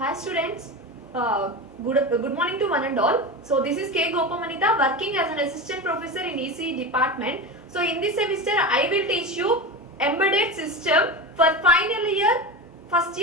Hi students, good morning to one and all. So this is K. Gopamanita working as an assistant professor in ECE department. So in this semester I will teach you embedded system for final year, first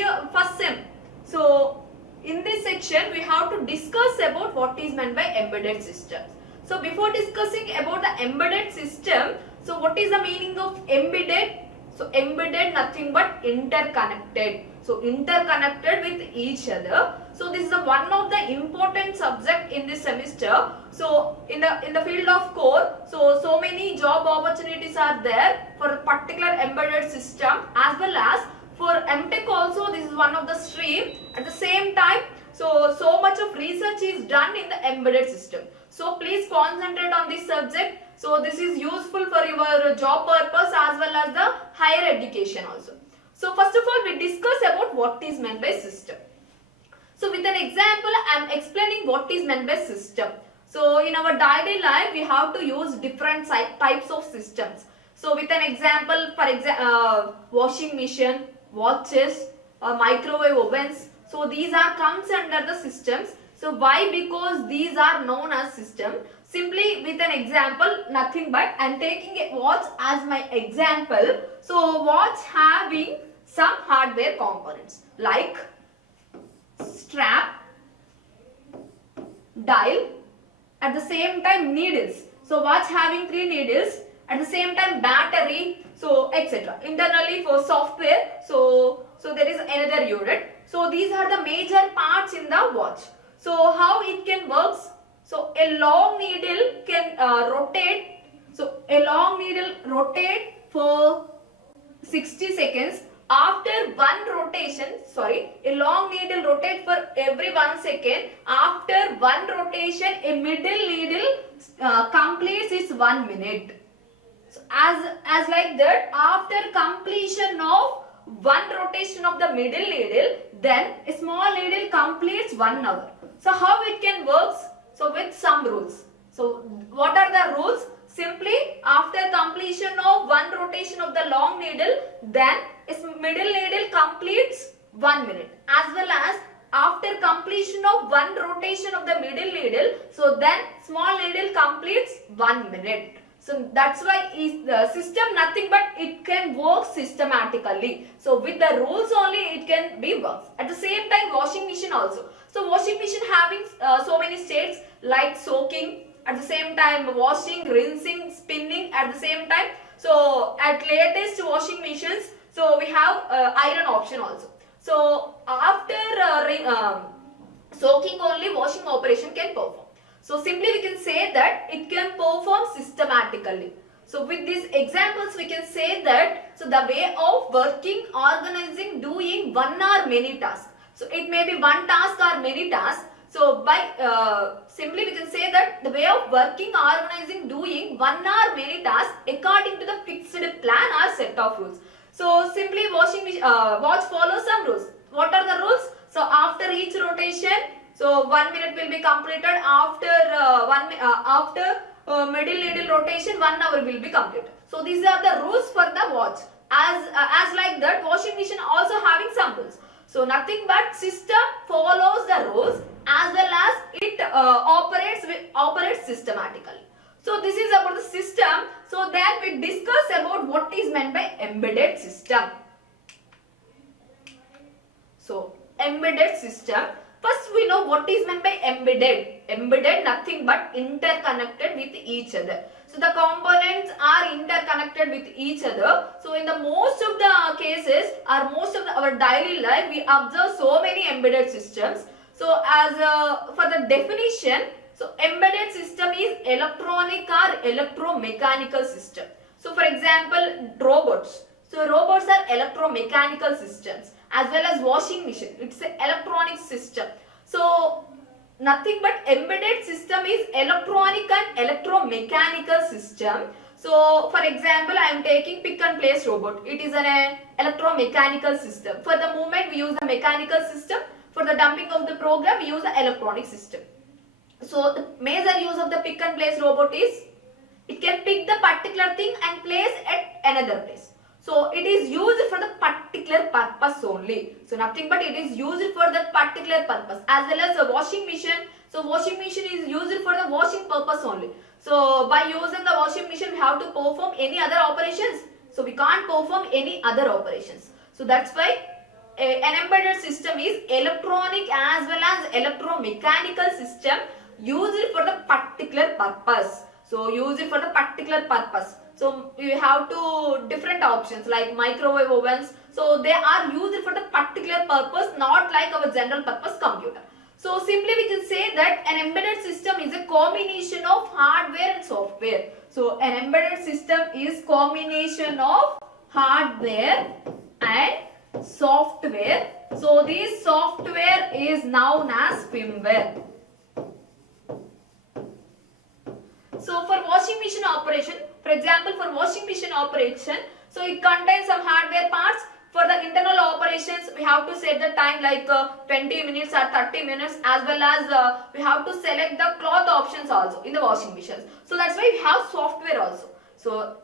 sem. So in this section we have to discuss about what is meant by embedded systems. So before discussing about the embedded system, so what is the meaning of embedded? So embedded nothing but interconnected. So interconnected with each other. So this is one of the important subject in this semester. So in the field of core, so many job opportunities are there for a particular embedded system, as well as for MTech also this is one of the stream. At the same time, so much of research is done in the embedded system. So please concentrate on this subject. So this is useful for your job purpose as well as the higher education also. So first of all, we discuss about what is meant by system. So with an example, I am explaining what is meant by system. So in our daily life, we have to use different types of systems. So with an example, for example, washing machine, watches, microwave ovens. So these are comes under the systems. So why? Because these are known as system. Simply with an example, nothing but I am taking a watch as my example. So watch having some hardware components like strap, dial, at the same time needles. So watch having 3 needles, at the same time battery, so etc. Internally for software, so there is another unit. So these are the major parts in the watch. So how it can works? So a long needle can rotate. So a long needle rotate for 60 seconds. After one rotation, a long needle rotate for every 1 second. After one rotation, a middle needle completes its 1 minute. So as like that, after completion of one rotation of the middle needle, then a small needle completes 1 hour. So how it can works? So with some rules. So what are the rules? Simply after completion of one rotation of the long needle, then its middle needle completes 1 minute. As well as after completion of one rotation of the middle needle, so then small needle completes 1 minute. So that's why is the system nothing but it can work systematically. So with the rules only it can be works. At the same time, washing machine also. So washing machine having so many states like soaking, at the same time washing, rinsing, spinning at the same time. So at latest washing machines, so we have iron option also. So after soaking only washing operation can perform. So simply we can say that it can perform systematically. So with these examples we can say that so the way of working, organizing, doing one or many tasks. So it may be one task or many tasks. So by simply we can say that the way of working, organizing, doing one or many tasks according to the fixed plan or set of rules. So simply watch follows some rules. What are the rules? So after each rotation, so 1 minute will be completed. After middle needle rotation, 1 hour will be completed. So these are the rules for the watch. As like that, washing machine also having some rules. So nothing but system follows the rules as well as it operates systematically. So this is about the system. So then we discuss about what is meant by embedded system. So embedded system. First we know what is meant by embedded. Embedded nothing but interconnected with each other. So the components are interconnected with each other. So in the most of the cases or most of our daily life we observe so many embedded systems. So as for the definition, so embedded system is electronic or electromechanical system. So for example, robots. So robots are electromechanical systems, as well as washing machine. It's an electronic system. So nothing but embedded system is electronic and electromechanical system. So for example, I am taking pick and place robot. It is an electromechanical system. For the movement we use the mechanical system. For the dumping of the program we use the electronic system. So the major use of the pick and place robot is it can pick the particular thing and place at another place. So it is used for the particular purpose only. So nothing but it is used for that particular purpose. As well as a washing machine. So washing machine is used for the washing purpose only. So by using the washing machine we have to perform any other operations. So we can't perform any other operations. So that's why an embedded system is electronic as well as electromechanical system used for the particular purpose. So use it for the particular purpose. So you have two different options like microwave ovens. So they are used for the particular purpose, not like our general purpose computer. So simply we can say that an embedded system is a combination of hardware and software. So an embedded system is combination of hardware and software. So this software is known as firmware. So for washing machine operation, for example, for washing machine operation, so it contains some hardware parts. For the internal operations, we have to set the time like 20 minutes or 30 minutes, as well as we have to select the cloth options also in the washing machines. So that's why we have software also. So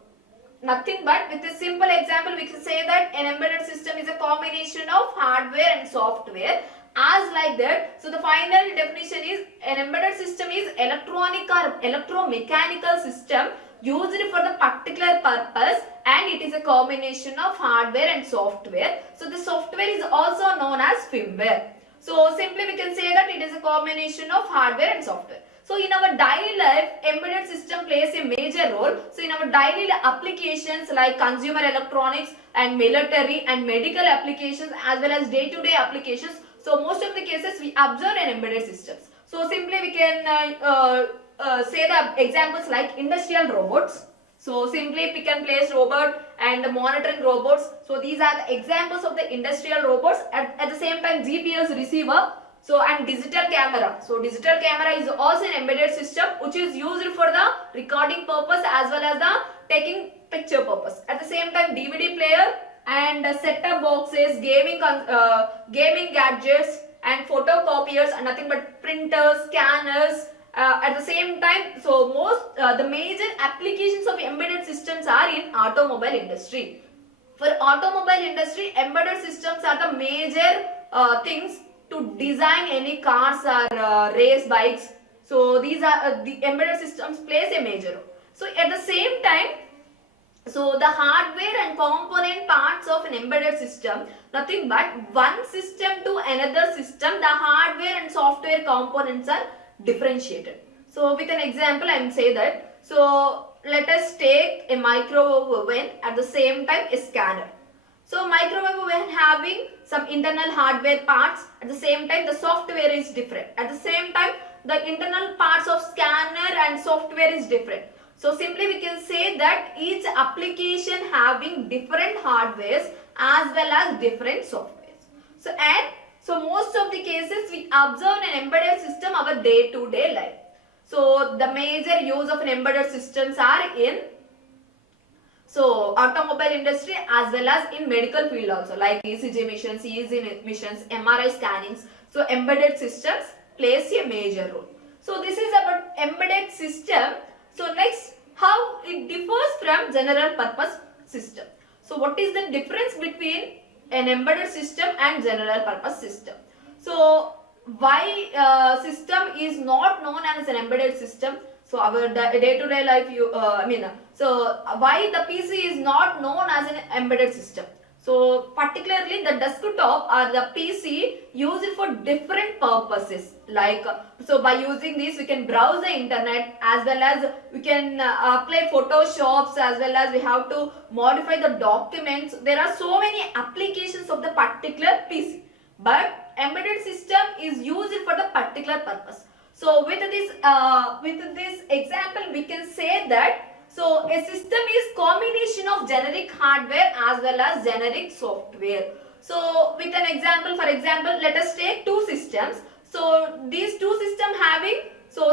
nothing but with a simple example we can say that an embedded system is a combination of hardware and software. As like that, so the final definition is an embedded system is electronic or electromechanical system used for the particular purpose, and it is a combination of hardware and software. So the software is also known as firmware. So simply we can say that it is a combination of hardware and software. So in our daily life, embedded system plays a major role. So in our daily applications like consumer electronics and military and medical applications, as well as day-to-day applications, so most of the cases we observe an embedded systems. So simply we can say the examples like industrial robots. So simply pick and place robot and monitoring robots. So these are the examples of the industrial robots. At the same time GPS receiver. So and digital camera. So digital camera is also an embedded system which is used for the recording purpose as well as the taking picture purpose. At the same time DVD player and set-top boxes, gaming gadgets and photocopiers and nothing but printers, scanners. At the same time, so the major applications of embedded systems are in automobile industry. For automobile industry, embedded systems are the major things to design any cars or race bikes. So these are the embedded systems plays a major role. So at the same time, so the hardware and component parts of an embedded system, nothing but one system to another system, the hardware and software components are differentiated. So with an example I am say that, so let us take a microwave oven, at the same time a scanner. So microwave oven having some internal hardware parts, at the same time the software is different. At the same time the internal parts of scanner and software is different. So simply we can say that each application having different hardwares as well as different softwares. So most of the cases we observe an embedded system our day-to-day life. So the major use of an embedded systems are in automobile industry as well as in medical field also, like ECG machines, EEG machines, MRI scannings. So embedded systems plays a major role. So this is about embedded system. So next, how it differs from general purpose system. So what is the difference between an embedded system and general purpose system? So why system is not known as an embedded system? So our day-to-day life, so why the PC is not known as an embedded system? So particularly the desktop or the PC used for different purposes. Like so by using this we can browse the internet, as well as we can apply Photoshops, as well as we have to modify the documents. There are so many applications of the particular PC. But embedded system is used for the particular purpose. So with this example we can say that so a system is combination of generic hardware as well as generic software. So with an example, for example, let us take two systems. So these two systems having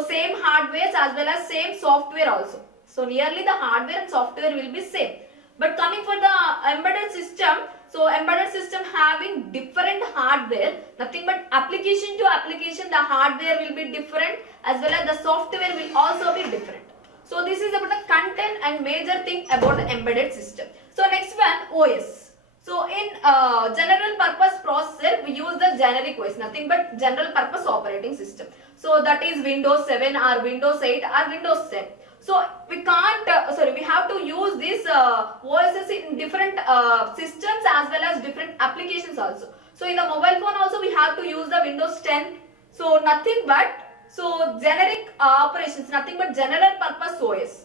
same hardware as well as same software also. So nearly the hardware and software will be same. But coming for the embedded system, so embedded system having different hardware, nothing but application to application the hardware will be different, as well as the software will also be different. So this is about the content and major thing about the embedded system. So So next one, OS. So in general purpose processor, we use the generic OS, nothing but general purpose operating system. So that is Windows 7 or Windows 8 or Windows 10. So we can't, we have to use this OSs in different systems as well as different applications also. So in the mobile phone also we have to use the Windows 10. So nothing but, so generic operations, nothing but general purpose OS.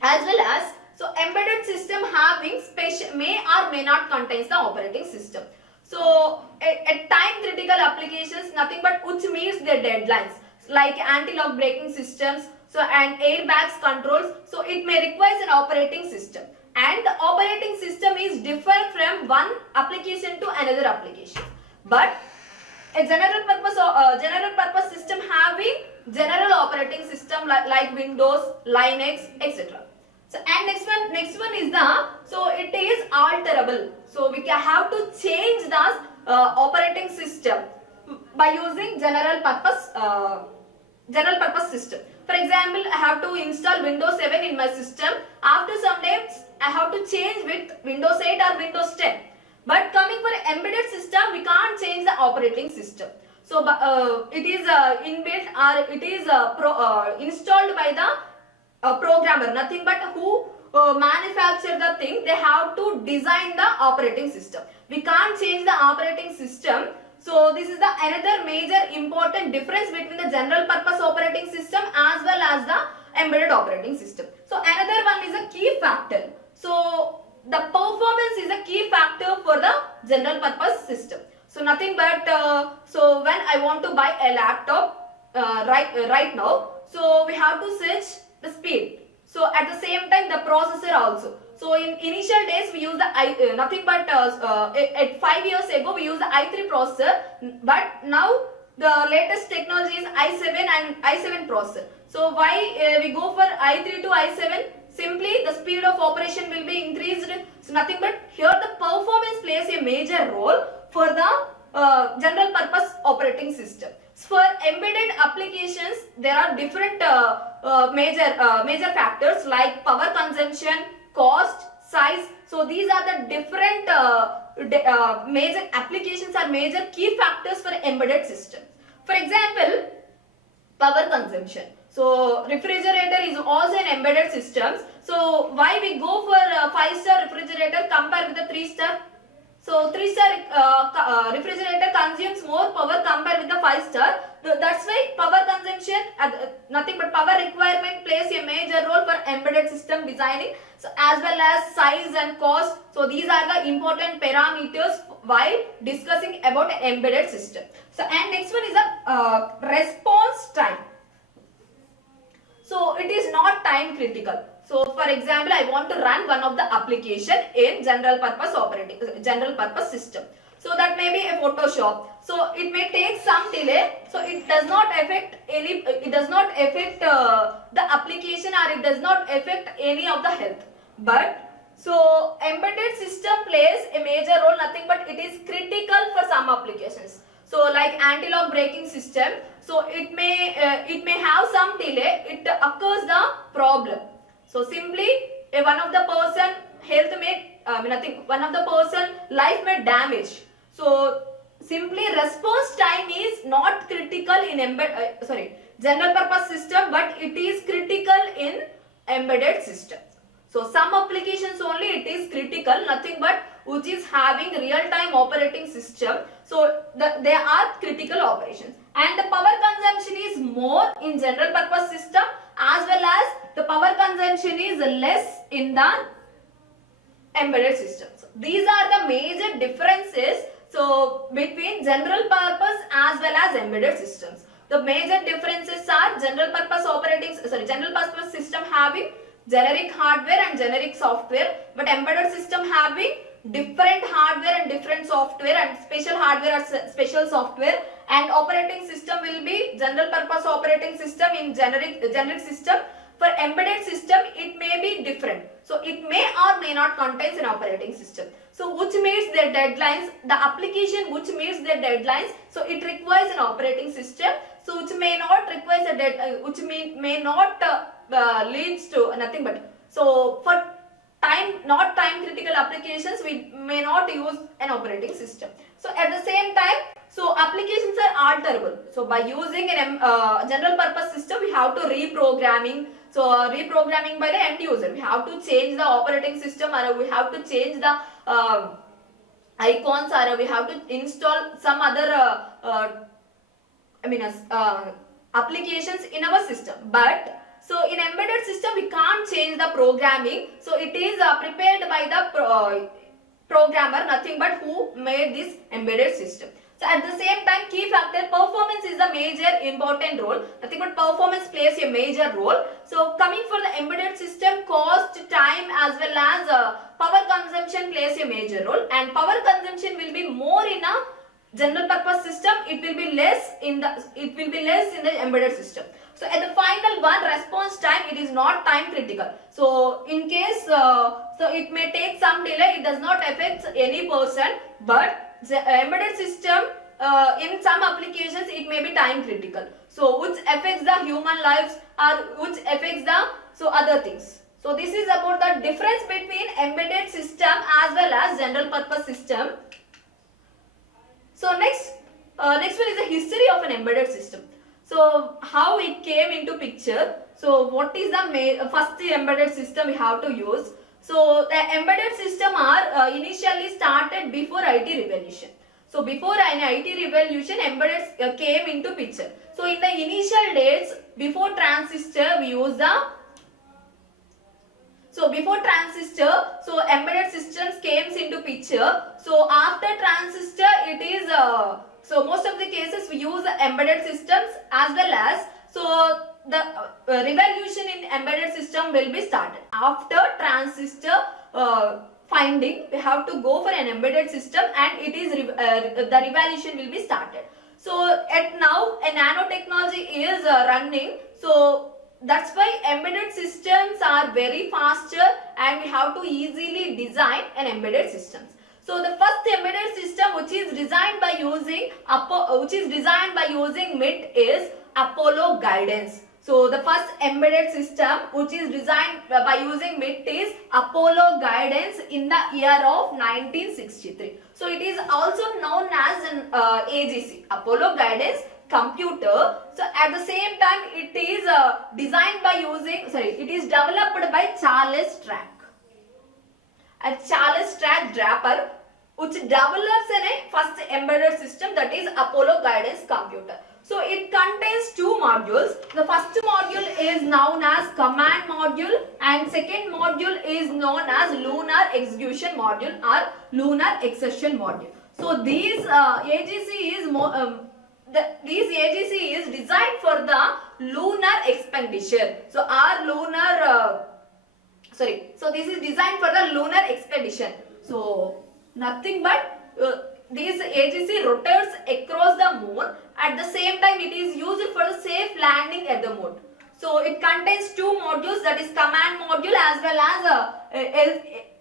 As well as, so embedded system having special may or may not contains the operating system. So at time critical applications, nothing but which meets their deadlines, like anti-lock braking systems, so and airbags controls, so it may require an operating system, and the operating system is different from one application to another application. But a general purpose system having general operating system like Windows, Linux, etc. So and next one is the, so it is alterable. So we can have to change the operating system by using general purpose system. For example, I have to install Windows 7 in my system. After some days, I have to change with Windows 8 or Windows 10. But coming for embedded system, we can't change the operating system. So it is inbuilt or it is installed by the programmer. Nothing but who manufacture the thing, they have to design the operating system. We can't change the operating system. So this is the another major important difference between the general purpose operating system as well as the embedded operating system. So another one is a key factor. So the performance is a key factor for the general purpose system. So nothing but, so when I want to buy a laptop right now, so we have to search the speed. So at the same time the processor also. So in initial days we use the nothing but at 5 years ago we use the i3 processor, but now the latest technology is i7 and i7 processor. So why we go for i3 to i7? Simply the speed of operation will be increased. So nothing but here the performance plays a major role for the general purpose operating system. For embedded applications, there are different major factors like power consumption, cost, size. So these are the different major applications or major key factors for embedded systems. For example, power consumption. So refrigerator is also an embedded systems. So why we go for a 5-star refrigerator compared with the 3-star? So 3-star refrigerator consumes more power compared with the 5-star. That's why power consumption, nothing but power requirement plays a major role for embedded system designing. So as well as size and cost. So these are the important parameters while discussing about an embedded system. So and next one is a response time. So it is not time critical. So for example, I want to run one of the application in general purpose system. So that may be a Photoshop. So it may take some delay. So it does not affect the application, or it does not affect any of the health. But so embedded system plays a major role, nothing but it is critical for some applications. So like anti-lock braking system, so it may have some delay, it occurs the problem. So simply one of the person health may one of the person life may damage. So simply response time is not critical in general purpose system, but it is critical in embedded system. So some applications only it is critical, nothing but which is having real-time operating system. So they are critical operations. And the power consumption is more in general purpose system, as well as the power consumption is less in the embedded systems. These are the major differences between general purpose as well as embedded systems. The major differences are general purpose system having generic hardware and generic software, but embedded system having different hardware and different software, and special hardware or special software, and operating system will be general purpose operating system in generic system. For embedded system it may be different. So it may or may not contain an operating system. So which meets their deadlines, the application which meets their deadlines, so it requires an operating system. So which may not require may not leads to nothing but. So for not time critical applications, we may not use an operating system. So at the same time, so applications are alterable. So by using an general purpose system, we have to reprogramming. So reprogramming by the end user, we have to change the operating system, or we have to change the icons, or we have to install some other applications in our system. But so in embedded system we can't change the programming. So it is prepared by the programmer, nothing but who made this embedded system. So at the same time, key factor performance is a major important role. Nothing but performance plays a major role. So coming for the embedded system, cost, time as well as power consumption plays a major role. And power consumption will be more in a general purpose system. It will be less in the embedded system. So at the final one, response time, it is not time critical. So in case so it may take some delay, it does not affect any person, but the embedded system in some applications it may be time critical, so which affects the human lives, or which affects the other things. So this is about the difference between embedded system as well as general purpose system. So next one is the history of an embedded system. So how it came into picture. So what is the first embedded system we have to use? So the embedded system are initially started before IT revolution. So before an IT revolution, embedded came into picture. So in the initial days, before transistor, we use the so embedded systems came into picture. So after transistor, it is so most of the cases we use embedded systems, as well as so the revolution in embedded system will be started after transistor finding. We have to go for an embedded system, and it is the revolution will be started. So at now a nanotechnology is running, so that's why embedded systems are very faster, and we have to easily design an embedded systems. So the first embedded system which is designed by using MIT is Apollo Guidance. So the first embedded system which is designed by using MIT is Apollo Guidance in the year of 1963. So it is also known as an AGC, Apollo Guidance Computer. So at the same time, it is it is developed by Charles Strack. Charles Strack Draper, which develops a first embedded system, that is Apollo Guidance Computer. So it contains two modules. The first module is known as command module, and second module is known as lunar execution module or lunar exertion module. So these AGC is designed for the lunar expedition. So this is designed for the lunar expedition. So nothing but this AGC rotates across the moon. At the same time, it is used for the safe landing at the moon. So it contains two modules, that is command module as well as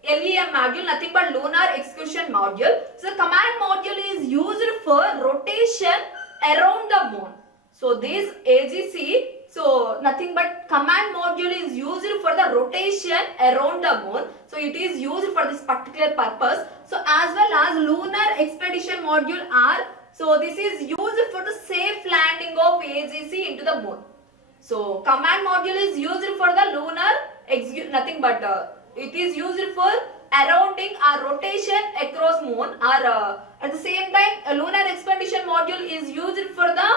LEM module, nothing but lunar execution module. So the command module is used for rotation around the moon. So this AGC, so nothing but command module is used for the rotation around the moon. So it is used for this particular purpose. So as well as lunar expedition module are, so this is used for the safe landing of AGC into the moon. So command module is used for the lunar nothing but it is used for surrounding or rotation across moon, or at the same time a lunar expedition module is used for the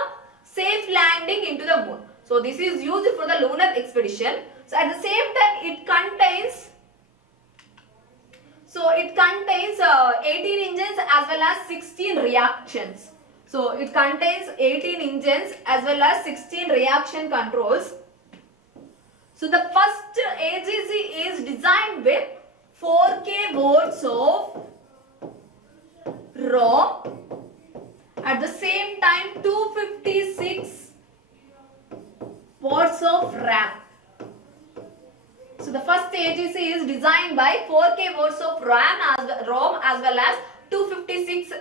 safe landing into the moon. So this is used for the lunar expedition. So at the same time it contains 18 engines as well as 16 reactions. So it contains 18 engines as well as 16 reaction controls. So the first AGC is designed with 4K volts of ROM, at the same time 256 watts of RAM. So the first AGC is designed by 4K volts of ROM as well as 256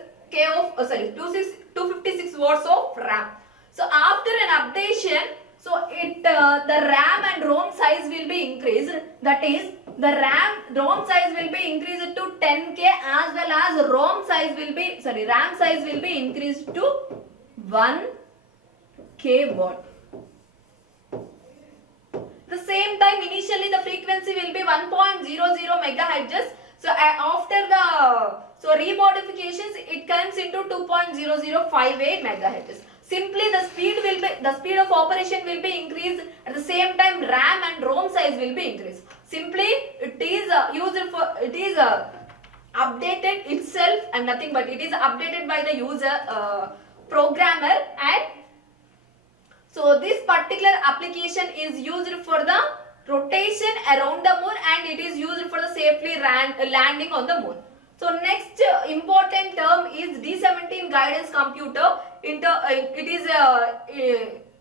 watts of RAM. So after an updation, so the RAM and ROM size will be increased. That is the ROM size will be increased to 10K as well as RAM size will be increased to 1K watt. The same time, initially the frequency will be 1.00 megahertz. So after the remodifications, it comes into 2.0058 megahertz. Simply the speed of operation will be increased. At the same time, RAM and ROM size will be increased. Simply it is updated itself and nothing but it is updated by the user programmer. And so this particular application is used for the rotation around the moon and it is used for the safely landing on the moon. So next important term is D17 guidance computer. It is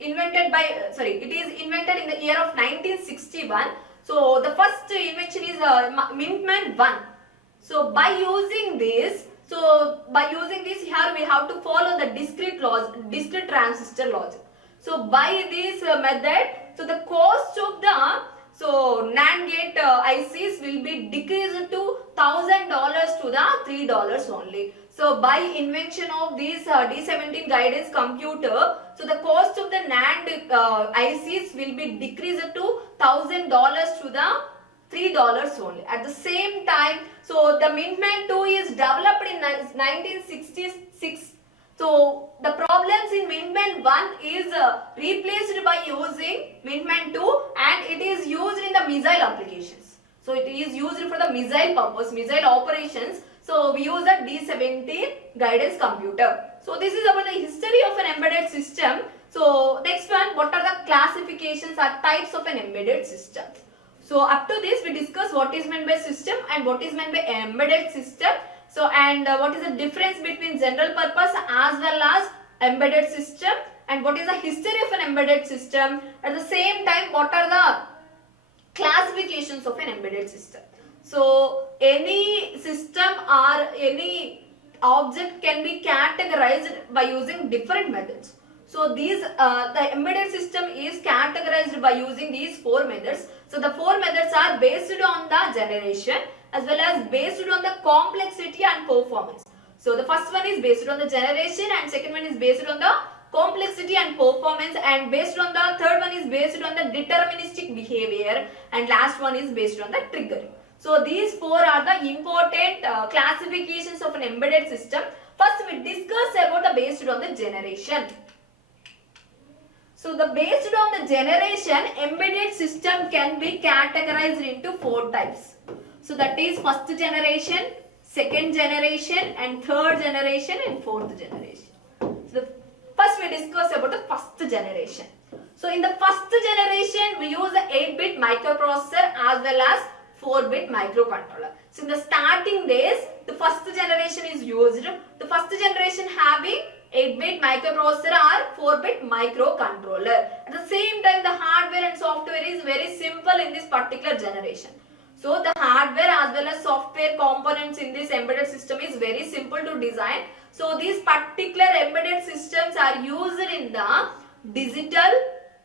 invented in the year of 1961. So the first invention is Mintman 1. So by using this here we have to follow the discrete transistor logic. So by this method, so the cost of the NAND gate ICs will be decreased to $1,000 to the $3 only. So by invention of this D17 guidance computer, so the cost of the NAND ICs will be decreased to $1,000 to the $3 only. At the same time, so the Mintman 2 is developed in 1966. So the problems in Mintman 1 is replaced by using Mintman 2 and it is used in the missile applications. So it is used for the missile purpose, missile operations. So we use a D17 guidance computer. So this is about the history of an embedded system. So next one, what are the classifications or types of an embedded system? So up to this we discuss what is meant by system and what is meant by embedded system. So and what is the difference between general purpose as well as embedded system and what is the history of an embedded system. At the same time, what are the classifications of an embedded system. So any system or any object can be categorized by using different methods. So these the embedded system is categorized by using these 4 methods. So the 4 methods are based on the generation as well as based on the complexity and performance. So the first one is based on the generation and second one is based on the complexity and performance and based on the third one is based on the deterministic behavior and last one is based on the triggering. So these 4 are the important classifications of an embedded system. First we discuss about the based on the generation. So the based on the generation, embedded system can be categorized into 4 types. So that is first generation, second generation and third generation and fourth generation. So first we discuss about the first generation. So in the first generation we use the 8-bit microprocessor as well as 4-bit microcontroller. So in the starting days the first generation is used. The first generation having 8-bit microprocessor or 4-bit microcontroller. At the same time the hardware and software is very simple in this particular generation. So the hardware as well as software components in this embedded system is very simple to design. So these particular embedded systems are used in the digital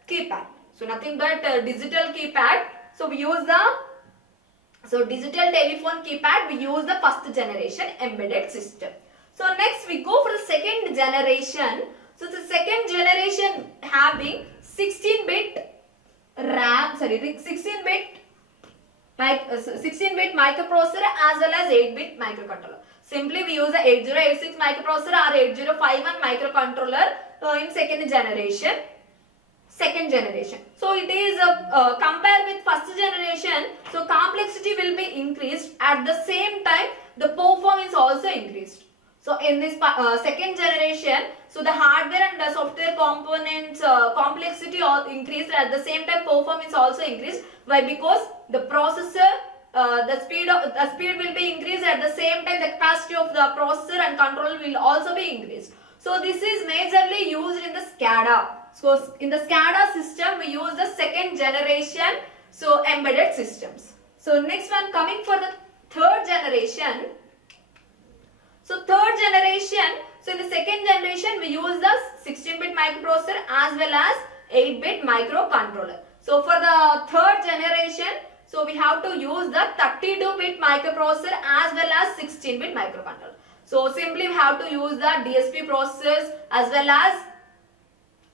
keypad. So nothing but digital keypad. So we use the digital telephone keypad. We use the first generation embedded system. So next we go for the second generation. So the second generation having 16-bit RAM, 16-bit microprocessor as well as 8-bit microcontroller. Simply we use the 8086 microprocessor or 8051 microcontroller in second generation. So it is compared with first generation. So complexity will be increased. At the same time the performance also increased. So in this second generation, so the hardware and the software components complexity all increased. At the same time performance also increased. Why? Because the processor the speed will be increased. At the same time the capacity of the processor and controller will also be increased. So this is majorly used in the SCADA. So in the SCADA system we use the second generation embedded systems. So next one coming for the third generation. So third generation, so in the second generation we use the 16-bit microprocessor as well as 8-bit microcontroller. So for the third generation, So we have to use the 32-bit microprocessor as well as 16-bit microcontroller. So simply we have to use the DSP processors as well as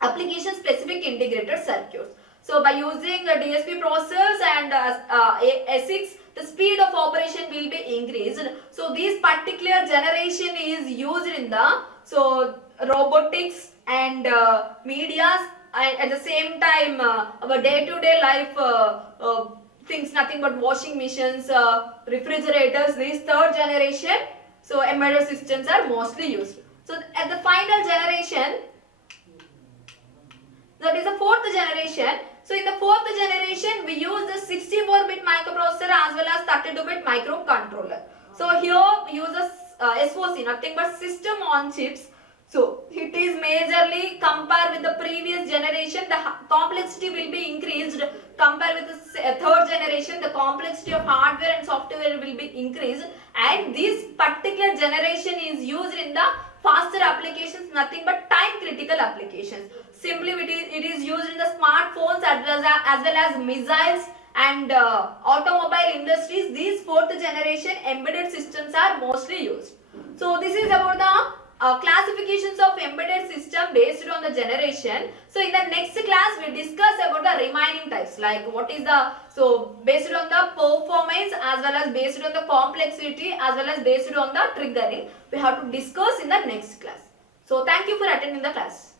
application specific integrated circuits. So by using DSP processors and ASICs, the speed of operation will be increased. So this particular generation is used in the robotics and medias, and at the same time our day-to-day life things, nothing but washing machines, refrigerators, these third generation embedded systems are mostly used. So at the final generation, that is the fourth generation. So in the fourth generation, we use the 64-bit microprocessor as well as 32-bit microcontroller. So here we use a SoC, nothing but system on chips. So it is majorly compared with the previous generation, the complexity will be increased. Compared with the third generation, the complexity of hardware and software will be increased, and this particular generation is used in the faster applications, nothing but time critical applications. Simply it is used in the smartphones as well as missiles and automobile industries. These fourth generation embedded systems are mostly used. So this is about the classifications of embedded system based on the generation. So in the next class we discuss about the remaining types, like what is the based on the performance as well as based on the complexity as well as based on the triggering, we have to discuss in the next class. So thank you for attending the class.